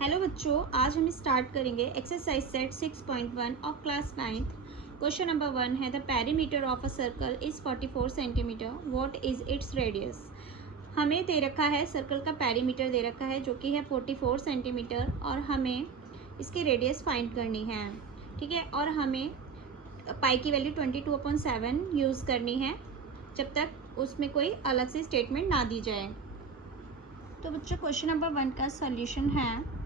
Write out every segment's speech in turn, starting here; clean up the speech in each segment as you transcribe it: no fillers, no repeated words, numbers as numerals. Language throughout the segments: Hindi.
हेलो बच्चों, आज हम स्टार्ट करेंगे exercise set 6.1 of class 9th। Question number 1 है the perimeter of a circle is 44 centimetre. What is its radius. हमें दे रखा है सर्कल का पेरीमीटर दे रखा है जो कि है 44 सेंटीमीटर और हमें इसकी रेडियस फाइंड करनी है। ठीक है, और हमें पाई की वैल्यू 22/7 यूज़ करनी है जब तक उसमें कोई अलग से स्टेटमेंट ना दी जाए। तो बच्चों क्वेश्चन नंबर 1 का सॉल्यूशन है,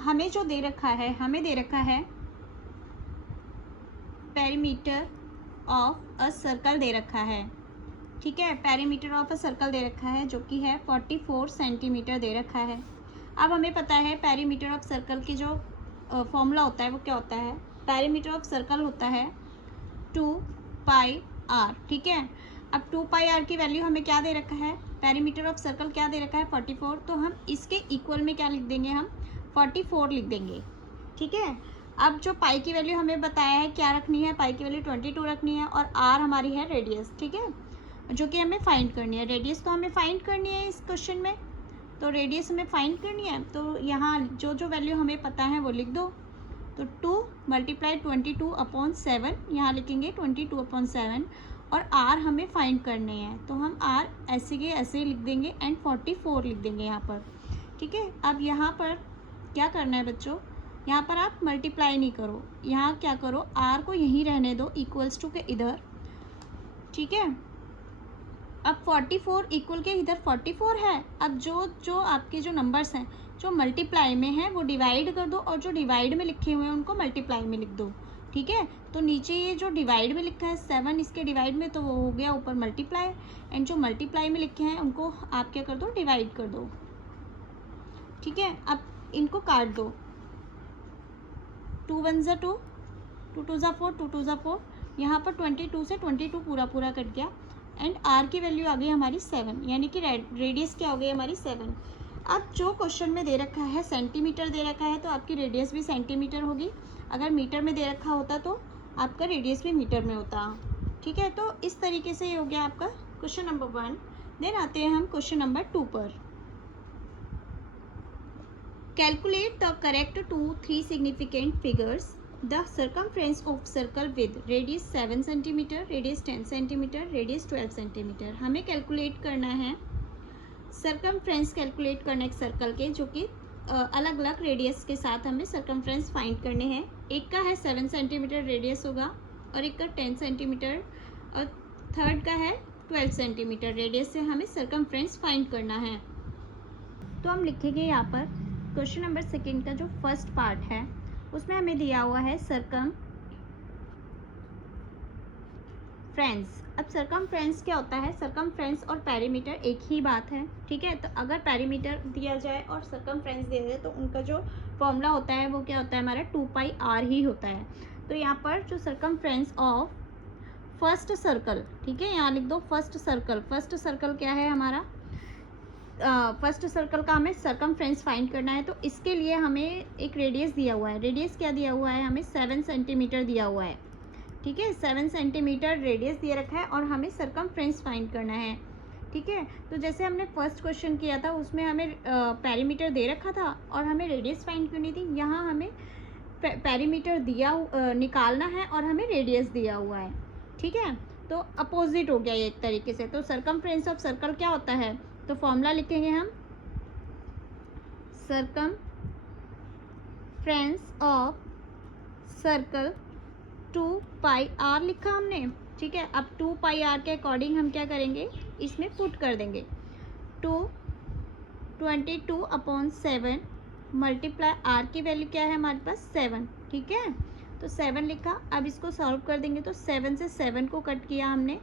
हमें जो दे रखा है पेरीमीटर ऑफ अ सर्कल दे रखा है। ठीक है, पेरीमीटर ऑफ अ सर्कल दे रखा है जो कि है 44 सेंटीमीटर दे रखा है। अब हमें पता है पेरीमीटर ऑफ सर्कल की जो फॉर्मूला होता है वो क्या होता है। पेरीमीटर ऑफ सर्कल होता है 2πr। ठीक है, अब 2πr की वैल्यू हमें क्या दे रखा है, पेरीमीटर ऑफ सर्कल क्या दे रखा है 44, तो हम इसके इक्वल में क्या लिख देंगे, हम 44 लिख देंगे। ठीक है, अब जो पाई की वैल्यू हमें बताया है क्या रखनी है, पाई की वैल्यू 22 रखनी है और आर हमारी है रेडियस। ठीक है, जो कि हमें फाइंड करनी है। रेडियस तो हमें फाइंड करनी है इस क्वेश्चन में, तो रेडियस हमें फाइंड करनी है। तो यहाँ जो जो वैल्यू हमें पता है वो लिख दो। तो 2 × 22/7 यहाँ लिखेंगे 22/7 और आर हमें फाइंड करने हैं, तो हम आर ऐसे के ऐसे लिख देंगे एंड 44 लिख देंगे यहाँ पर। ठीक है, अब यहाँ पर क्या करना है बच्चों, यहाँ पर आप मल्टीप्लाई नहीं करो, यहाँ क्या करो, आर को यहीं रहने दो इक्वल्स टू के इधर। ठीक है, अब 44 इक्वल के इधर 44 है। अब जो जो आपके जो नंबर्स हैं जो मल्टीप्लाई में हैं वो डिवाइड कर दो और जो डिवाइड में लिखे हुए हैं उनको मल्टीप्लाई में लिख दो। ठीक है, तो नीचे ये जो डिवाइड में लिखा है 7 इसके डिवाइड में, तो वो हो गया ऊपर मल्टीप्लाई, एंड जो मल्टीप्लाई में लिखे हैं उनको आप क्या कर दो, डिवाइड कर दो। ठीक है, अब इनको काट दो, 2 1 2, 2 2 4, 2 2 4, यहाँ पर 22 से 22 पूरा पूरा कट गया एंड आर की वैल्यू आ गई हमारी 7, यानी कि रेडियस क्या हो गई हमारी 7। अब जो क्वेश्चन में दे रखा है सेंटीमीटर दे रखा है तो आपकी रेडियस भी सेंटीमीटर होगी। अगर मीटर में दे रखा होता तो आपका रेडियस भी मीटर में होता। ठीक है, तो इस तरीके से ये हो गया आपका क्वेश्चन नंबर 1। देन आते हैं हम क्वेश्चन नंबर 2 पर। Calculate the correct 3 significant figures. The circumference of circle with radius 7 centimetre, radius 10 centimetre, radius 12 centimetre. हमें कैलकुलेट करना है सर्कमफ्रेंस, कैलकुलेट करना एक सर्कल के जो कि अलग अलग रेडियस के साथ हमें सर्कमफ्रेंस फाइंड करने हैं। एक का है 7 सेंटीमीटर रेडियस होगा और एक का 10 सेंटीमीटर और थर्ड का है 12 सेंटीमीटर रेडियस से हमें सर्कमफ्रेंस फाइंड करना है। तो हम लिखेंगे यहाँ पर क्वेश्चन नंबर 2 का जो फर्स्ट पार्ट है उसमें हमें दिया हुआ है सर्कमफ्रेंस। अब सर्कमफ्रेंस क्या होता है, सर्कमफ्रेंस और पेरीमीटर एक ही बात है। ठीक है, तो अगर पेरीमीटर दिया जाए और सर्कमफ्रेंस दिया जाए तो उनका जो फॉर्मूला होता है वो क्या होता है, हमारा 2πr ही होता है। तो यहाँ पर जो सर्कमफ्रेंस ऑफ फर्स्ट सर्कल, ठीक है यहाँ लिख दो फर्स्ट सर्कल। फर्स्ट सर्कल क्या है हमारा, फर्स्ट सर्कल का हमें सर्कमफ्रेंस फाइंड करना है। तो इसके लिए हमें एक रेडियस दिया हुआ है। रेडियस क्या दिया हुआ है, हमें 7 सेंटीमीटर दिया हुआ है। ठीक है, 7 सेंटीमीटर रेडियस दिया रखा है और हमें सर्कमफ्रेंस फाइंड करना है। ठीक है, तो जैसे हमने फर्स्ट क्वेश्चन किया था उसमें हमें पेरीमीटर दे रखा था और हमें रेडियस फाइंड करनी थी। यहाँ हमें पेरीमीटर दिया निकालना है और हमें रेडियस दिया हुआ है। ठीक है, तो अपोजिट हो गया ये एक तरीके से। तो सर्कमफ्रेंस ऑफ सर्कल क्या होता है, तो फॉर्मूला लिखेंगे हम सर्कमफ्रेंस ऑफ सर्कल 2πr लिखा हमने। ठीक है, अब 2πr के अकॉर्डिंग हम क्या करेंगे, इसमें पुट कर देंगे 22/7 मल्टीप्लाई आर की वैल्यू क्या है हमारे पास 7। ठीक है, तो 7 लिखा। अब इसको सॉल्व कर देंगे तो 7 से 7 को कट किया हमने,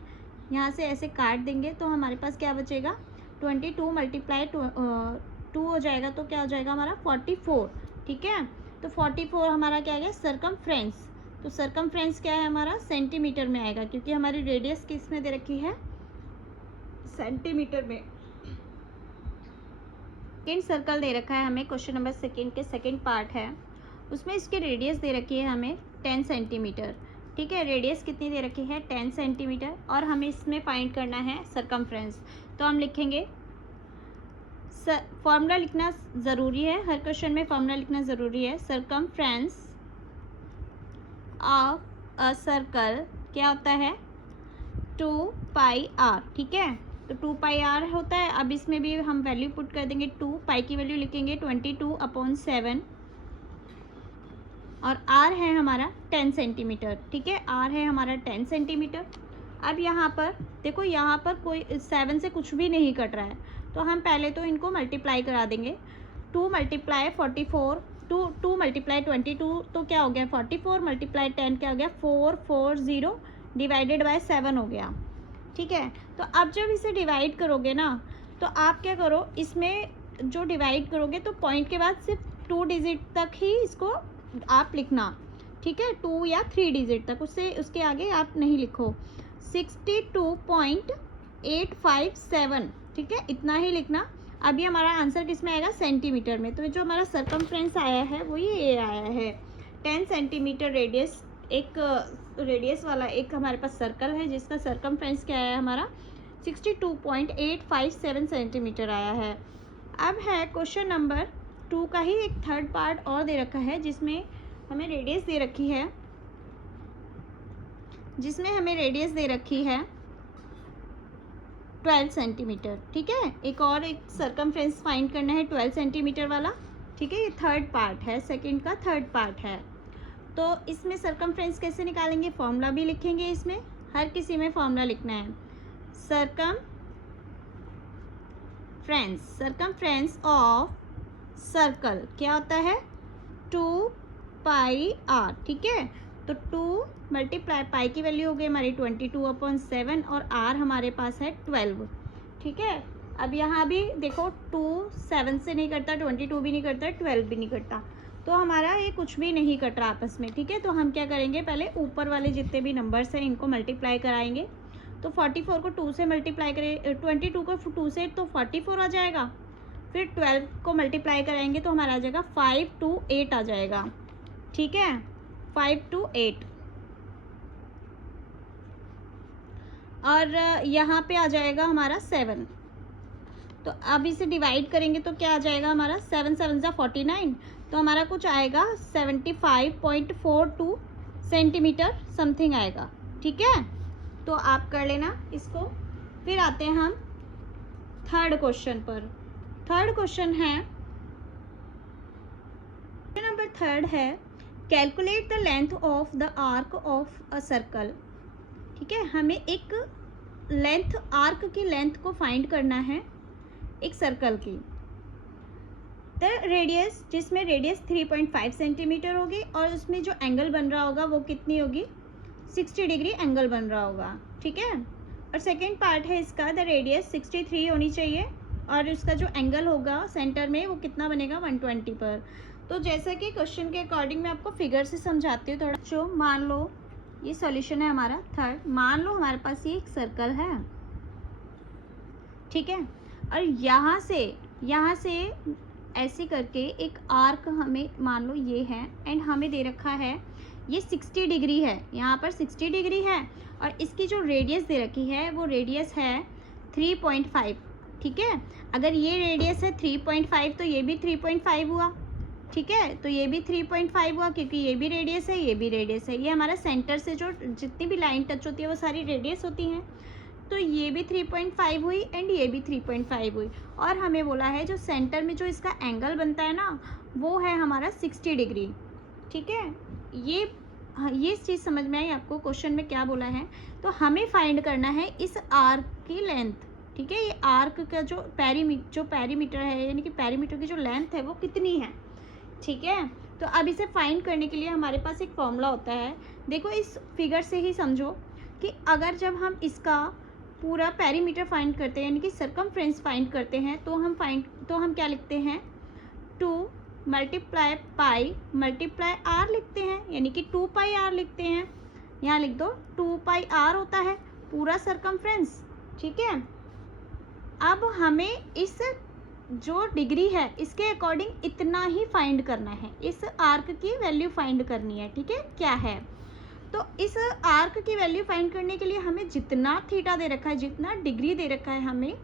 यहाँ से ऐसे काट देंगे तो हमारे पास क्या बचेगा, 22 × 2 हो जाएगा तो क्या हो जाएगा हमारा 44। ठीक है, तो 44 हमारा क्या आ गया सर्कमफ्रेंस। तो सर्कमफ्रेंस क्या है हमारा, सेंटीमीटर में आएगा क्योंकि हमारी रेडियस किस में दे रखी है, सेंटीमीटर में। सेकेंड सर्कल दे रखा है हमें क्वेश्चन नंबर 2 के सेकेंड पार्ट है, उसमें इसकी रेडियस दे रखी है हमें 10 सेंटीमीटर। ठीक है, रेडियस कितनी दे रखी है 10 सेंटीमीटर और हमें इसमें फाइंड करना है सर्कमफ्रेंस। तो हम लिखेंगे फॉर्मूला लिखना ज़रूरी है, हर क्वेश्चन में फॉर्मूला लिखना ज़रूरी है। सरकमफ्रेंस ऑफ अ सर्कल क्या होता है, 2πr, ठीक है। तो 2πr होता है। अब इसमें भी हम वैल्यू पुट कर देंगे, 2 पाई की वैल्यू लिखेंगे 22/7 और r है हमारा 10 सेंटीमीटर, ठीक है। r है हमारा 10 सेंटीमीटर। अब यहाँ पर देखो, यहाँ पर कोई 7 से कुछ भी नहीं कट रहा है, तो हम पहले तो इनको मल्टीप्लाई करा देंगे। 2 मल्टीप्लाई 44, 2 मल्टीप्लाई 22 तो क्या हो गया 44, मल्टीप्लाई 10 क्या हो गया 440 डिवाइडेड बाय 7 हो गया, ठीक है। तो अब जब इसे डिवाइड करोगे ना, तो आप क्या करो, इसमें जो डिवाइड करोगे तो पॉइंट के बाद सिर्फ 2 डिजिट तक ही इसको आप लिखना, ठीक है। 2 या 3 डिजिट तक, उससे उसके आगे आप नहीं लिखो। 62.857, ठीक है, इतना ही लिखना। अभी हमारा आंसर किस में आएगा, सेंटीमीटर में। तो जो हमारा सरकमफ्रेंस आया है वो ये आया है 10 सेंटीमीटर रेडियस। एक रेडियस वाला एक हमारे पास सर्कल है जिसका सरकमफ्रेंस क्या आया है हमारा 62.857 सेंटीमीटर आया है। अब है क्वेश्चन नंबर 2 का ही एक थर्ड पार्ट और दे रखा है, जिसमें हमें रेडियस दे रखी है, 12 सेंटीमीटर, ठीक है। एक और एक सरकमफ्रेंस फाइंड करना है 12 सेंटीमीटर वाला, ठीक है। ये थर्ड पार्ट है, सेकंड का थर्ड पार्ट है। तो इसमें सरकमफ्रेंस कैसे निकालेंगे, फॉर्मूला भी लिखेंगे, इसमें हर किसी में फॉर्मूला लिखना है। सरकमफ्रेंस ऑफ सर्कल क्या होता है, 2πr, ठीक है। तो 2 मल्टीप्लाई पाई की वैल्यू हो गई हमारी 22/7 और r हमारे पास है 12, ठीक है। अब यहाँ भी देखो 2 7 से नहीं करता, 22 भी नहीं करता, 12 भी नहीं करता, तो हमारा ये कुछ भी नहीं कट रहा आपस में, ठीक है। तो हम क्या करेंगे, पहले ऊपर वाले जितने भी नंबर्स हैं इनको मल्टीप्लाई कराएंगे। तो 44 को 2 से मल्टीप्लाई करें, 22 को 2 से तो 44 आ जाएगा। फिर 12 को मल्टीप्लाई कराएंगे तो हमारा आ जाएगा 5 to 8 आ जाएगा, ठीक है, 5 to 8। और यहाँ पे आ जाएगा हमारा 7। तो अब इसे डिवाइड करेंगे तो क्या आ जाएगा हमारा 7 7 जा 49, तो हमारा कुछ आएगा 75.42 सेंटीमीटर समथिंग आएगा, ठीक है। तो आप कर लेना इसको। फिर आते हैं हम थर्ड क्वेश्चन पर। थर्ड क्वेश्चन है, नंबर थर्ड है, calculate the length of the arc of a circle, ठीक है। हमें एक लेंथ, आर्क की लेंथ को फाइंड करना है एक सर्कल की। द रेडियस, जिसमें रेडियस 3.5 सेंटीमीटर होगी और उसमें जो एंगल बन रहा होगा वो कितनी होगी, 60 डिग्री एंगल बन रहा होगा, ठीक है। और सेकेंड पार्ट है इसका, द रेडियस 63 होनी चाहिए और उसका जो एंगल होगा सेंटर में वो कितना बनेगा 120 पर। तो जैसा कि क्वेश्चन के अकॉर्डिंग मैं आपको फिगर से समझाती हूँ थोड़ा। जो मान लो ये सॉल्यूशन है हमारा थर्ड, मान लो हमारे पास ये एक सर्कल है, ठीक है। और यहाँ से ऐसे करके एक आर्क हमें मान लो ये है, एंड हमें दे रखा है ये 60 डिग्री है, यहाँ पर 60 डिग्री है और इसकी जो रेडियस दे रखी है वो रेडियस है 3.5, ठीक है। अगर ये रेडियस है 3.5 तो ये भी 3.5 हुआ, ठीक है। तो ये भी 3.5 हुआ क्योंकि ये भी रेडियस है, ये भी रेडियस है। ये हमारा सेंटर से जो जितनी भी लाइन टच होती है वो सारी रेडियस होती हैं। तो ये भी 3.5 हुई एंड ये भी 3.5 हुई। और हमें बोला है जो सेंटर में जो इसका एंगल बनता है ना वो है हमारा 60 डिग्री, ठीक है। ये चीज़ समझ में आई आपको क्वेश्चन में क्या बोला है। तो हमें फाइंड करना है इस आर्क की लेंथ, ठीक है। ये आर्क का जो पैरीमीटर है, यानी कि पैरीमीटर की जो लेंथ है वो कितनी है, ठीक है। तो अब इसे फाइंड करने के लिए हमारे पास एक फॉर्मूला होता है। देखो इस फिगर से ही समझो कि अगर जब हम इसका पूरा पैरीमीटर फाइंड करते हैं, यानी कि सरकमफ्रेंस फाइंड करते हैं, तो हम क्या लिखते हैं, 2 मल्टीप्लाई पाई मल्टीप्लाई आर लिखते हैं, यानी कि 2πr लिखते हैं। यहाँ लिख दो 2πr होता है पूरा सरकमफ्रेंस, ठीक है। अब हमें इस जो डिग्री है इसके अकॉर्डिंग इतना ही फाइंड करना है, इस आर्क की वैल्यू फाइंड करनी है, ठीक है, क्या है। तो इस आर्क की वैल्यू फाइंड करने के लिए हमें जितना थीटा दे रखा है, जितना डिग्री दे रखा है, हमें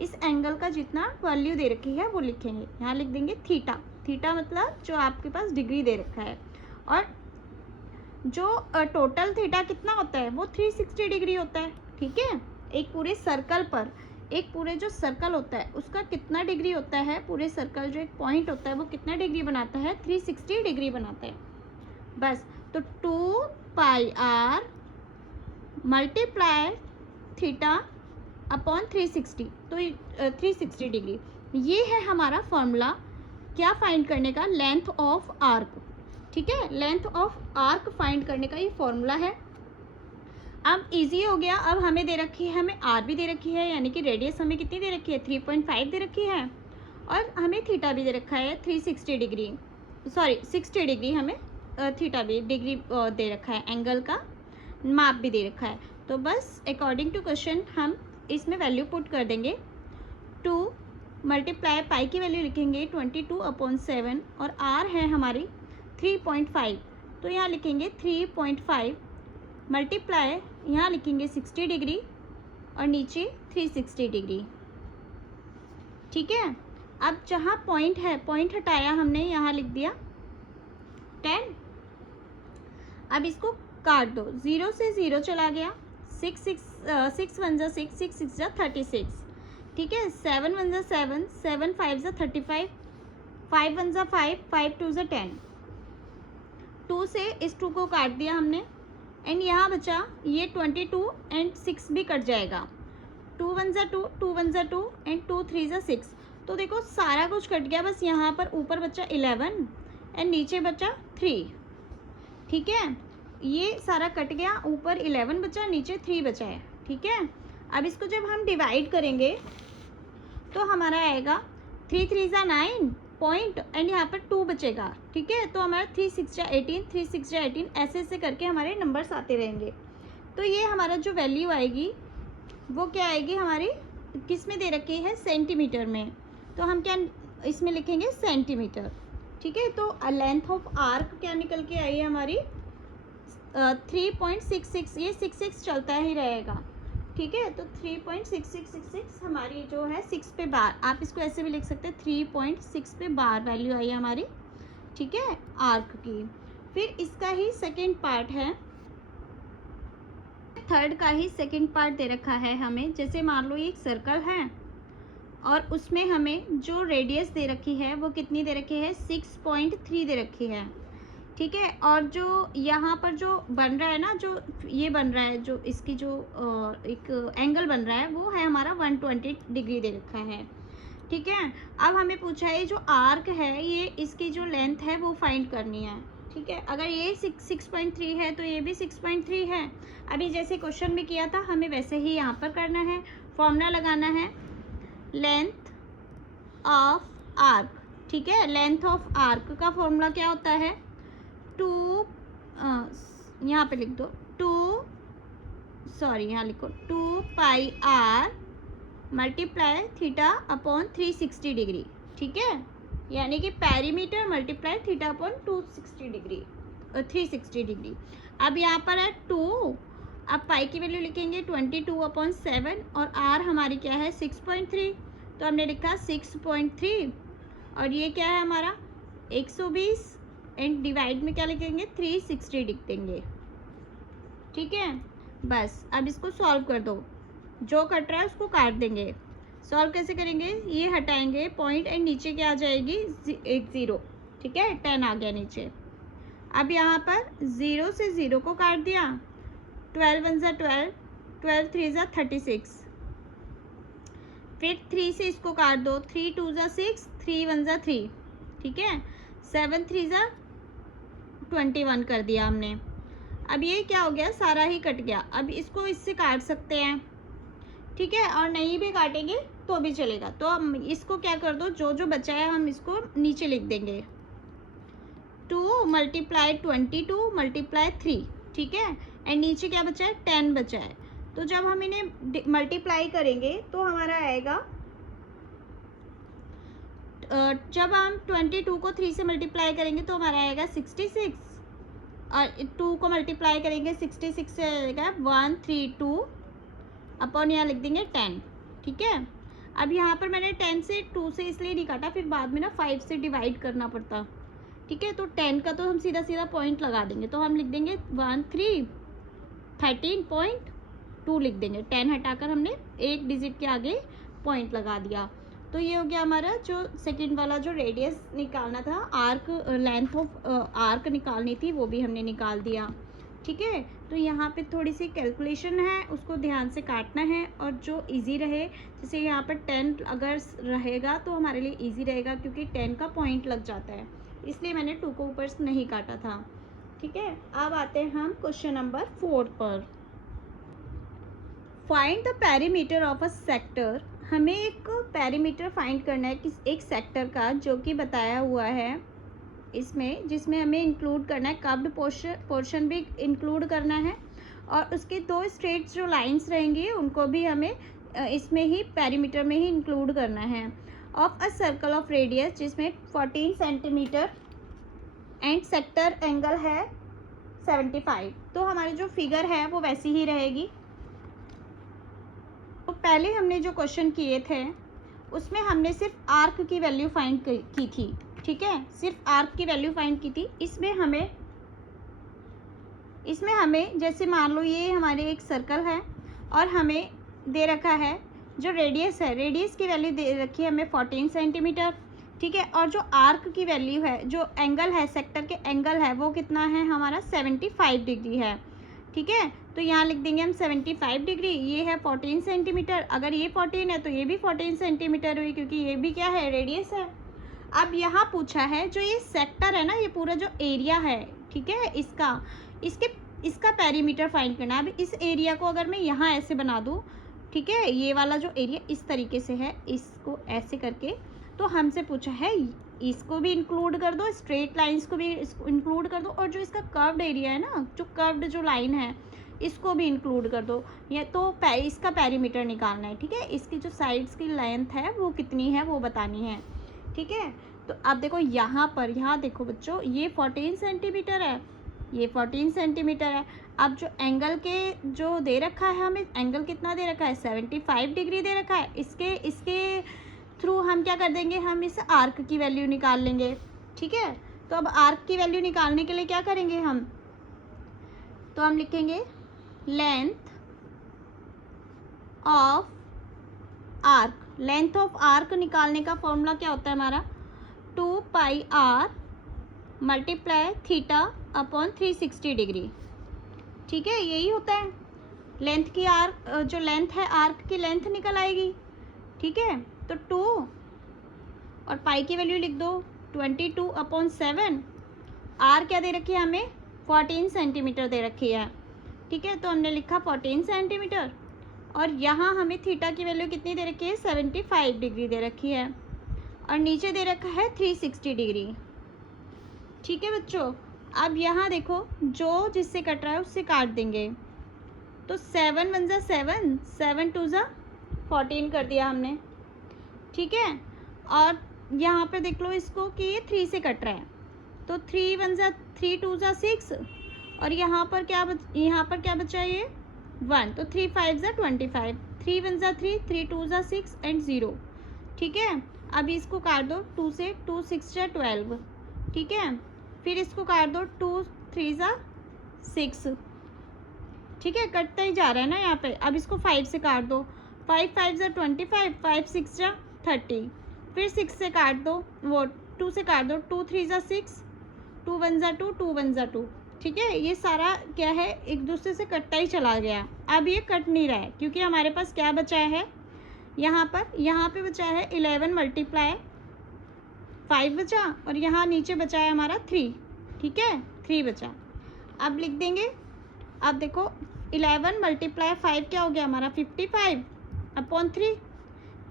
इस एंगल का जितना वैल्यू दे रखी है वो लिखेंगे। यहाँ लिख देंगे थीटा, थीटा मतलब जो आपके पास डिग्री दे रखा है, और जो टोटल थीटा कितना होता है वो 360 डिग्री होता है। ठीक है, एक पूरे सर्कल पर, एक पूरे जो सर्कल होता है उसका कितना डिग्री होता है, पूरे सर्कल जो एक पॉइंट होता है वो कितना डिग्री बनाता है, 360 डिग्री बनाता है। बस, तो 2 pi R multiply theta upon 360, तो 360 डिग्री, ये है हमारा फॉर्मूला क्या फाइंड करने का, लेंथ ऑफ आर्क। ठीक है, लेंथ ऑफ आर्क फाइंड करने का ये फॉर्मूला है। अब इजी हो गया। अब हमें दे रखी है, हमें आर भी दे रखी है, यानी कि रेडियस हमें कितनी दे रखी है, 3.5 दे रखी है, और हमें थीटा भी दे रखा है 360 डिग्री, सॉरी 60 डिग्री, हमें थीटा भी डिग्री दे रखा है, एंगल का माप भी दे रखा है। तो बस अकॉर्डिंग टू क्वेश्चन हम इसमें वैल्यू पुट कर देंगे। 2 मल्टीप्लाई पाई की वैल्यू लिखेंगे 22/7, और आर है हमारी 3.5, तो यहाँ लिखेंगे 3.5 मल्टीप्लाई, यहाँ लिखेंगे 60 डिग्री और नीचे 360 डिग्री। ठीक है, अब जहाँ पॉइंट है, पॉइंट हटाया हमने, यहाँ लिख दिया 10। अब इसको काट दो, 0 से 0 चला गया, 6 1 जा 6, 6 6 जा 36। ठीक है, 7 1 जा 7, 7 5 जा 35, 5 1 जा 5, 5 2 जा 10। 2 से इस 2 को काट दिया हमने, एंड यहाँ बचा ये 22 एंड 6 भी कट जाएगा, 2 1 जा 2, 2 1 जा 2 एंड 2 3 जा 6। तो देखो सारा कुछ कट गया, बस यहाँ पर ऊपर बचा 11 एंड नीचे बचा 3। ठीक है, ये सारा कट गया, ऊपर 11 बचा, नीचे 3 बचा है। ठीक है, अब इसको जब हम डिवाइड करेंगे तो हमारा आएगा 3 3 जा 9 पॉइंट, एंड यहाँ पर 2 बचेगा। ठीक है, तो हमारा 3 6 जा 18, 3 6 जा 18, ऐसे ऐसे करके हमारे नंबर्स आते रहेंगे। तो ये हमारा जो वैल्यू आएगी वो क्या आएगी, हमारी किस में दे रखी है, सेंटीमीटर में, तो हम क्या इसमें लिखेंगे, सेंटीमीटर। ठीक है, तो लेंथ ऑफ आर्क क्या निकल के आई है हमारी 3.66, ये 66 चलता ही रहेगा। ठीक है, तो 3.6666 हमारी जो है 6 पे बार, आप इसको ऐसे भी लिख सकते हैं, 3.6 पे बार वैल्यू आई है हमारी। ठीक है, आर्क की। फिर इसका ही सेकेंड पार्ट है, थर्ड का ही सेकेंड पार्ट दे रखा है हमें। जैसे मान लो ये एक सर्कल है और उसमें हमें जो रेडियस दे रखी है वो कितनी दे रखी है, 6.3 दे रखी है। ठीक है, और जो यहाँ पर जो बन रहा है ना, जो ये बन रहा है, जो इसकी जो एक एंगल बन रहा है वो है हमारा 120 डिग्री दे रखा है। ठीक है, अब हमें पूछा है जो आर्क है, ये इसकी जो लेंथ है वो फाइंड करनी है। ठीक है, अगर ये 6.3 है तो ये भी 6.3 है। अभी जैसे क्वेश्चन में किया था हमें वैसे ही यहाँ पर करना है, फॉर्मूला लगाना है, लेंथ ऑफ आर्क। ठीक है, लेंथ ऑफ आर्क का फॉर्मूला क्या होता है, 2, यहाँ पे लिख दो 2 यहाँ लिखो 2 pi R multiply theta upon 360 degree. ठीक है, यानी कि perimeter multiply theta upon 260 degree, 360 degree. अब यहाँ पर है 2, अब पाई की वैल्यू लिखेंगे 22/7, और आर हमारी क्या है 6.3, तो हमने लिखा 6.3, और ये क्या है हमारा 120, एंड डिवाइड में क्या लिखेंगे 360 लिख देंगे। ठीक है, बस अब इसको सॉल्व कर दो, जो कट रहा है उसको काट देंगे। सॉल्व कैसे करेंगे, ये हटाएंगे पॉइंट एंड नीचे क्या आ जाएगी, एक 0। ठीक है, 10 आ गया नीचे। अब यहाँ पर 0 से 0 को काट दिया, 12 1 जा 12, 12 3 जा 36, फिर 3 से इसको काट दो, 3 2 जा 6, 3 1 जा 3। ठीक है, 7 3 जा 21 कर दिया हमने। अब ये क्या हो गया, सारा ही कट गया। अब इसको इससे काट सकते हैं। ठीक है, और नहीं भी काटेंगे तो भी चलेगा। तो हम इसको क्या कर दो, जो जो बचा है हम इसको नीचे लिख देंगे, 2 मल्टीप्लाई 22 मल्टीप्लाई 3। ठीक है, एंड नीचे क्या बचा है, 10 बचा है। तो जब हम इन्हें मल्टीप्लाई करेंगे तो हमारा आएगा, जब हम 22 को 3 से मल्टीप्लाई करेंगे तो हमारा आएगा 66, और 2 को मल्टीप्लाई करेंगे 66 से आएगा 132 अपॉन यहाँ लिख देंगे 10। ठीक है, अब यहाँ पर मैंने 10 से 2 से इसलिए नहीं काटा, फिर बाद में ना 5 से डिवाइड करना पड़ता, ठीक है। तो 10 का तो हम सीधा सीधा पॉइंट लगा देंगे, तो हम लिख देंगे 13.2 लिख देंगे। 10 हटाकर हमने एक डिजिट के आगे पॉइंट लगा दिया। तो ये हो गया हमारा जो सेकंड वाला जो रेडियस निकालना था, आर्क लेंथ ऑफ आर्क निकालनी थी, वो भी हमने निकाल दिया, ठीक है। तो यहाँ पे थोड़ी सी कैलकुलेशन है, उसको ध्यान से काटना है, और जो इजी रहे, जैसे यहाँ पर 10 अगर रहेगा तो हमारे लिए इजी रहेगा, क्योंकि 10 का पॉइंट लग जाता है, इसलिए मैंने 2 को ऊपर नहीं काटा था, ठीक है। अब आते हैं हम क्वेश्चन नंबर 4 पर। Find the perimeter of a sector. हमें एक पेरीमीटर फाइंड करना है किस एक सेक्टर का, जो कि बताया हुआ है इसमें, जिसमें हमें इंक्लूड करना है कर्व्ड पोर्शन भी इंक्लूड करना है, और उसके 2 स्ट्रेट जो लाइंस रहेंगी उनको भी हमें इसमें ही पेरीमीटर में ही इंक्लूड करना है। Of a circle of radius, जिसमें 14 सेंटीमीटर एंड सेक्टर एंगल है 75। तो हमारी जो फिगर है वो वैसी ही रहेगी। तो पहले हमने जो क्वेश्चन किए थे उसमें हमने सिर्फ आर्क की वैल्यू फाइंड की थी, ठीक है, सिर्फ आर्क की वैल्यू फाइंड की थी। इसमें हमें जैसे मान लो ये हमारे एक सर्कल है और हमें दे रखा है जो रेडियस है, रेडियस की वैल्यू दे रखी है हमें 14 सेंटीमीटर, ठीक है। और जो आर्क की वैल्यू है, जो एंगल है, सेक्टर के एंगल है, वो कितना है हमारा 75 डिग्री है, ठीक है। तो यहाँ लिख देंगे हम 75 डिग्री। ये है 14 सेंटीमीटर, अगर ये 14 है तो ये भी 14 सेंटीमीटर हुई, क्योंकि ये भी क्या है, रेडियस है। अब यहाँ पूछा है जो ये सेक्टर है ना, ये पूरा जो एरिया है, ठीक है, इसका पेरीमीटर फाइंड करना है। अब इस एरिया को अगर मैं यहाँ ऐसे बना दूँ, ठीक है, ये वाला जो एरिया इस तरीके से है, इसको ऐसे करके, तो हमसे पूछा है इसको भी इंक्लूड कर दो, स्ट्रेट लाइंस को भी इंक्लूड कर दो, और जो इसका कर्व्ड एरिया है ना, जो कर्व्ड जो लाइन है, इसको भी इंक्लूड कर दो। ये तो इसका पेरीमीटर निकालना है, ठीक है। इसकी जो साइड्स की लेंथ है वो कितनी है वो बतानी है, ठीक है। तो अब देखो यहाँ देखो बच्चों, ये 14 सेंटीमीटर है, ये 14 सेंटीमीटर है। अब जो एंगल के जो दे रखा है हमें, एंगल कितना दे रखा है, 75 डिग्री दे रखा है। इसके थ्रू हम क्या कर देंगे, हम इस आर्क की वैल्यू निकाल लेंगे, ठीक है। तो अब आर्क की वैल्यू निकालने के लिए क्या करेंगे हम, तो हम लिखेंगे length of arc. Length of arc निकालने का फॉर्मूला क्या होता है हमारा, 2 pi R multiply theta upon 360 degree, ठीक है, यही होता है। लेंथ की आर्क जो लेंथ है, आर्क की लेंथ निकल आएगी, ठीक है। तो 2 और पाई की वैल्यू लिख दो 22 अपॉन 7। आर क्या दे रखी है हमें, 14 सेंटीमीटर दे रखी है, ठीक है। तो हमने लिखा 14 सेंटीमीटर, और यहाँ हमें थीटा की वैल्यू कितनी दे रखी है, 75 डिग्री दे रखी है, और नीचे दे रखा है 360 डिग्री, ठीक है बच्चों। अब यहाँ देखो, जो जिससे कट रहा है उससे काट देंगे, तो 7 1 जा 7, 7 2 जा 14 कर दिया हमने, ठीक है। और यहाँ पर देख लो इसको कि ये 3 से कट रहा है, तो 3 1 जा 3 2 जा 6, और यहाँ पर क्या बचा ये 1, तो 3 5 जा 25, 3 1 जा 3, 3 2 जा 6 एंड 0, ठीक है। अब इसको काट दो 2 से, 2 6 जा 12, ठीक है। फिर इसको काट दो 2 3 जा 6, ठीक है, कटता ही जा रहा है ना यहाँ पे। अब इसको 5 से काट दो, 5 5 जा 25, 5 6 जा 30, फिर 6 से काट दो, वो 2 से काट दो, 2 3 जा 6, 2 1 जा 2, 2 1 जा 2, ठीक है। ये सारा क्या है, एक दूसरे से कटता ही चला गया। अब ये कट नहीं रहा है, क्योंकि हमारे पास क्या बचा है, यहाँ पे बचा है 11 मल्टीप्लाई 5 बचा, और यहाँ नीचे बचा है हमारा 3, ठीक है, 3 बचा। अब लिख देंगे, अब देखो 11 मल्टीप्लाई 5 क्या हो गया हमारा 55 अपॉन 3,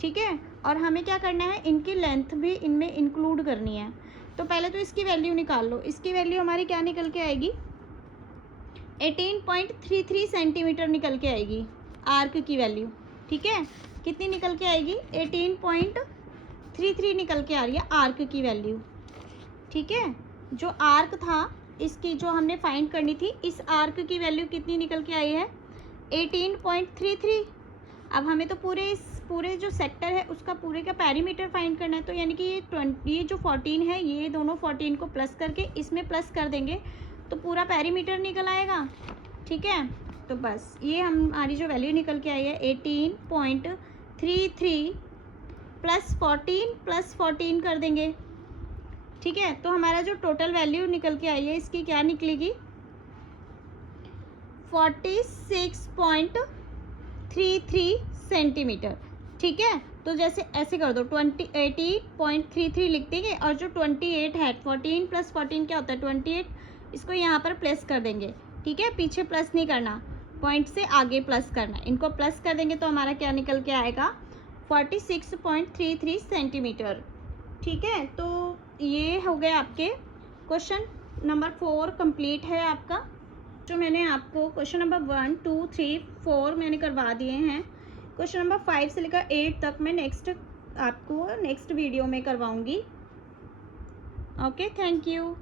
ठीक है। और हमें क्या करना है, इनकी लेंथ भी इनमें इंक्लूड करनी है। तो पहले तो इसकी वैल्यू निकाल लो। इसकी वैल्यू हमारी क्या निकल के आएगी, 18.33 सेंटीमीटर निकल के आएगी आर्क की वैल्यू, ठीक है। कितनी निकल के आएगी, 18.33 निकल के आ रही है आर्क की वैल्यू, ठीक है। जो आर्क था इसकी जो हमने फाइंड करनी थी, इस आर्क की वैल्यू कितनी निकल के आई है, 18.33। अब हमें तो पूरे इस पूरे जो सेक्टर है उसका पूरे का पेरीमीटर फाइंड करना है। तो यानी कि ये जो 14 है, ये दोनों 14 को प्लस करके इसमें प्लस कर देंगे तो पूरा पेरीमीटर निकल आएगा। ठीक है, तो बस ये हमारी जो वैल्यू निकल के आई है 18.33 प्लस 14 कर देंगे। ठीक है, तो हमारा जो टोटल वैल्यू निकल के आई है इसकी क्या निकलेगी, 46.33 सेंटीमीटर। ठीक है, तो जैसे ऐसे कर दो 80.33 लिख देंगे और जो 28 है 14 प्लस 14 क्या होता है 28, इसको यहाँ पर प्लस कर देंगे। ठीक है, पीछे प्लस नहीं करना, पॉइंट से आगे प्लस करना, इनको प्लस कर देंगे तो हमारा क्या निकल के आएगा 46.33 सेंटीमीटर। ठीक है, तो ये हो गए आपके क्वेश्चन नंबर 4 कंप्लीट है आपका। जो मैंने आपको क्वेश्चन नंबर 1, 2, 3, 4 मैंने करवा दिए हैं। क्वेश्चन नंबर 5 से लेकर 8 तक मैं नेक्स्ट वीडियो में करवाऊंगी। Okay, thank you.